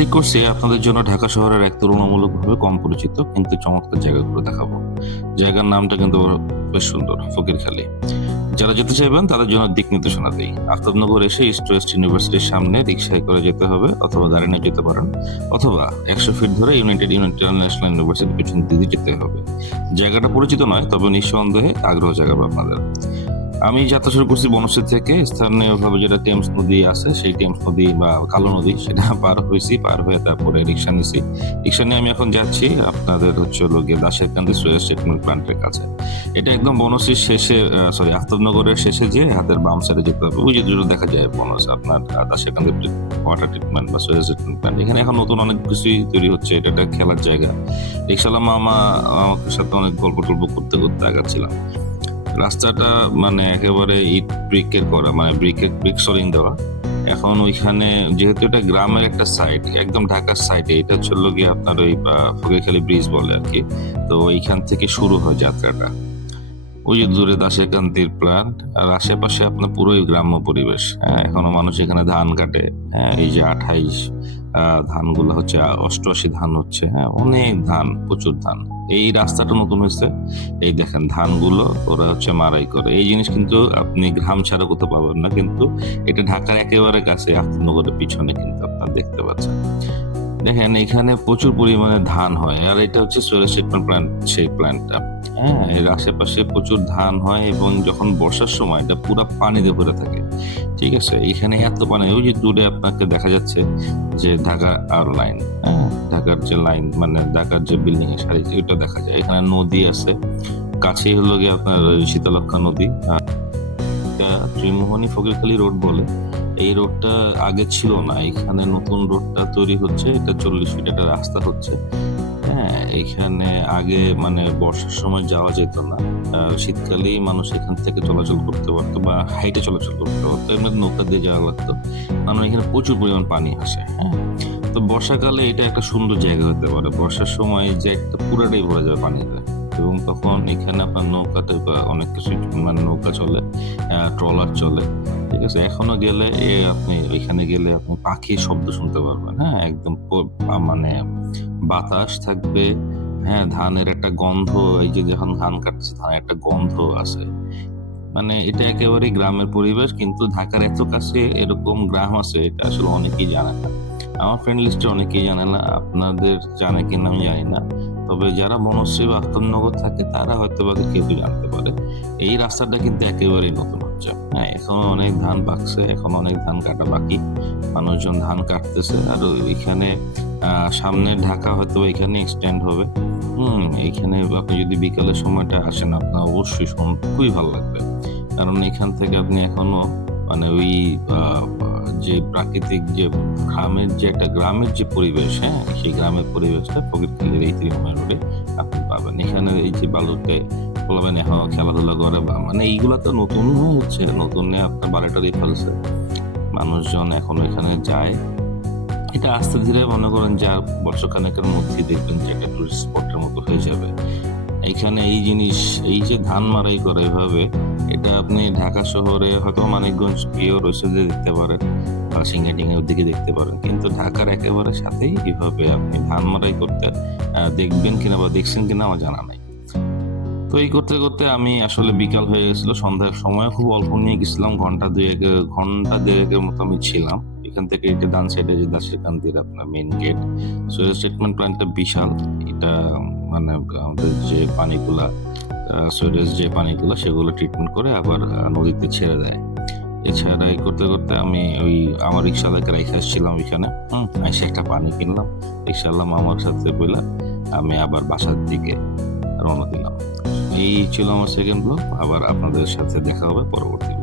ঠিক করছি আপনাদের জন্য ঢাকা শহরের এক তুলনামূলকভাবে কম পরিচিত কিন্তু চমৎকার জায়গাগুলো দেখাবো। জায়গার নামটা কিন্তু বেশ সুন্দর, ফকিরখালী। যারা যেতে চাইবেন তাদের জন্য দিক নির্দেশনা দেই। আফতাবনগর এসে ইস্ট ওয়েস্ট ইউনিভার্সিটির সামনে রিকশায় করে যেতে হবে, অথবা গাড়ি নিয়ে যেতে পারেন, অথবা 100 ফিট ধরে ইউনাইটেড ইন্টারন্যাশনাল ইউনিভার্সিটির পেছন দিকে যেতে হবে। জায়গাটা পরিচিত নয়, তবে নিঃসন্দেহে আগ্রহ জাগাবে আপনাদের। আমি যাত্রা শুরু করছি বনশ্রী থেকে। স্থানীয়ভাবে যেটা টেমস নদী আছে, সেই টেমস নদী বা কালো নদী, সেটা পার হয়েছি। পার হয়ে তারপরে রিক্সা নিছি। রিক্সা নিয়ে আমি এখন যাচ্ছি আপনাদের গিয়ে দাসেরকান্দি সোয়েস ট্রিটমেন্ট প্ল্যান্টের কাছে। এটা একদম বনশ্রীর শেষে, আফতাবনগরের শেষে যে হাতের বাম সাইডে যেতে হবে, ওই যে দুটো দেখা যায় আপনার দাসেরকান্দি ওয়াটার ট্রিটমেন্ট বা সোয়েস ট্রিটমেন্ট প্ল্যান্ট। এখানে এখন নতুন অনেক কিছুই তৈরি হচ্ছে। এটা একটা খেলার জায়গা। রিক্সাওয়ালা মামা আমাদের সাথে অনেক গল্প টল্প করতে করতে আগাচ্ছিলাম। রাস্তাটা মানে একেবারে ইট ব্রিকের করা, মানে ব্রিক সলিং দেওয়া। এখন ওইখানে যেহেতু এটা গ্রামের একটা সাইড, একদম ঢাকার সাইডে, এটা হচ্ছে গিয়ে আপনার ওই ফকিরখালী ব্রিজ বলে আর কি। তো ওইখান থেকে শুরু হয় যাত্রাটা। ওই যে দূরে দাসেকান্দির প্ল্যান্ট, আর আশেপাশে আপনার পুরোই গ্রাম্য পরিবেশ। হ্যাঁ, এখনো মানুষ এখানে ধান কাটে। হ্যাঁ, এই যে 28 ধানগুলো হচ্ছে, 88 ধান হচ্ছে। হ্যাঁ, অনেক ধান, প্রচুর ধান। এই রাস্তাটা নতুন হয়েছে। এই দেখেন ধানগুলো ওরা হচ্ছে মারাই করে। এই জিনিস কিন্তু আপনি গ্রাম ছাড়া কোথাও পাবেন না, কিন্তু এটা ঢাকার একেবারে কাছে, আফতাবনগরের পিছনে কিন্তু আপনারা দেখতে পাচ্ছেন। দেখেন এখানে প্রচুর পরিমাণে ধান হয়, আর এটা হচ্ছে সোয়েল ট্রিটমেন্ট প্ল্যান্ট, সেই প্ল্যান্টটা। হ্যাঁ, এর আশেপাশে প্রচুর ধান হয়, এবং যখন বর্ষার সময় এটা পুরো পানিতে ভরে থাকে। ঠিক আছে, এখানে এত পানি, ওই যে দূরে আপনাকে দেখা যাচ্ছে যে ঢাকা আর লাইন, হ্যাঁ, ঢাকার যে লাইন, মানে ঢাকার যে বিল্ডিং এর সারি, ওটা দেখা যায়। এখানে নদী আছে, কাছেই গিয়ে আপনার শীতলক্ষ্যা নদী। ত্রিমোহনী ফকিরখালী রোড বলে। এই রোডটা আগে ছিল না, এখানে নতুন রোডটা তৈরি হচ্ছে। এটা 40 ফিট একটা রাস্তা হচ্ছে। হ্যাঁ, এখানে আগে মানে বর্ষার সময় যাওয়া যেত না। শীতকালেই মানুষ এখান থেকে চলাচল করতে পারতো, বা হাইটে চলাচল করতে পারতো। এমনি নৌকা দিয়ে যাওয়া লাগতো, কারণ এখানে প্রচুর পরিমাণ পানি আসে। হ্যাঁ, তো বর্ষাকালে এটা একটা সুন্দর জায়গা হতে পারে। বর্ষার সময় যে একটা পুরাটাই ভরে যায় পানিতে, এবং তখন এখানে আপনার নৌকা টৌকা অনেক কিছু, মানে নৌকা চলে, ট্রলার চলে। ঠিক আছে, এখনো গেলে আপনি ওইখানে গেলে আপনি পাখির শব্দ শুনতে পারবেন। হ্যাঁ, একদম মানে বাতাস থাকবে। হ্যাঁ, ধানের একটা গন্ধ, এই যে যখন ধান কাটছে ধানের একটা গন্ধ আছে। মানে এটা একেবারে গ্রামের পরিবেশ, কিন্তু ঢাকার এত কাছে এরকম গ্রাম আছে, এটা আসলে অনেকেই জানে না। আমার ফ্রেন্ড লিস্টে অনেকেই জানে না, আপনাদের জানে কিনা আমি জানি না। তবে যারা বনশ্রী বা আফতাবনগর থাকে তারা হয়তো বা কেউ জানতে পারে। এই রাস্তাটা কিন্তু একেবারেই নতুন হচ্ছে। হ্যাঁ, এখনো অনেক ধান পাকছে, এখন অনেক ধান কাটা বাকি। মানুষজন ধান কাটতেছে, আর এখানে সামনে ঢাকা হয়তো এখানে এক্সটেন্ড হবে। এখানে আপনি যদি বিকালের সময়টা আসেন, আপনার অবশ্যই খুবই ভালো লাগবে। কারণ এখান থেকে আপনি এখনো মানে ওই যে প্রাকৃতিক যে গ্রামের যে পরিবেশ, হ্যাঁ, সেই গ্রামের পরিবেশটা ফকিরখালীর এই ত্রিমোহনী রোডে আপনি পাবেন। এখানে এই যে বালুতে বলবেন এখন খেলাধুলা করে, বা মানে এইগুলা তো নতুন হচ্ছে, নতুন আপনার বারেটারি ফেলছে, মানুষজন এখন এখানে যায়। এটা আস্তে ধীরে মনে করেন যে বর্ষখানেকের মধ্যেই দেখবেন যে একটা টুরিস্ট স্পটের মতো হয়ে যাবে। এখানে এই জিনিস, এই যে ধান মারাই করে এভাবে, এটা আপনি ঢাকা শহরে হয়তো মানিকগঞ্জ প্রিয় রয়েছে যে দেখতে পারেন, বা সিঙ্গাটিংয়ের দিকে দেখতে পারেন, কিন্তু ঢাকার একেবারে সাথেই এভাবে আপনি ধান মারাই করতে দেখবেন কিনা বা দেখছেন কিনা আমার জানা নাই। তো এই করতে করতে আমি আসলে বিকাল হয়ে গেছিল, সন্ধ্যার সময় খুব অল্প নিয়ে গেছিলাম, ঘন্টা দেড়েকের মতো আমি ছিলাম। এখান থেকে এটা ডান সাইডে যে দাসেরকান্দির আপনার মেইন গেট। সোয়েল ট্রিটমেন্ট প্ল্যান্টটা বিশাল। এটা মানে আমাদের যে পানিগুলা, সোয়েডেজ যে পানিগুলা, সেগুলো ট্রিটমেন্ট করে আবার নদীতে ছেড়ে দেয়। এছাড়া এই করতে করতে আমি ওই আমার রিক্সাওয়ালাকে রেখে আসছিলাম ওইখানে। এসে একটা পানি কিনলাম, রিক্সাওয়ালা আমার সাথে বললাম, আমি আবার বাসার দিকে রওনা দিলাম। এই ছিল আমার সেকেন্ড ব্লগ। আবার আপনাদের সাথে দেখা হবে পরবর্তী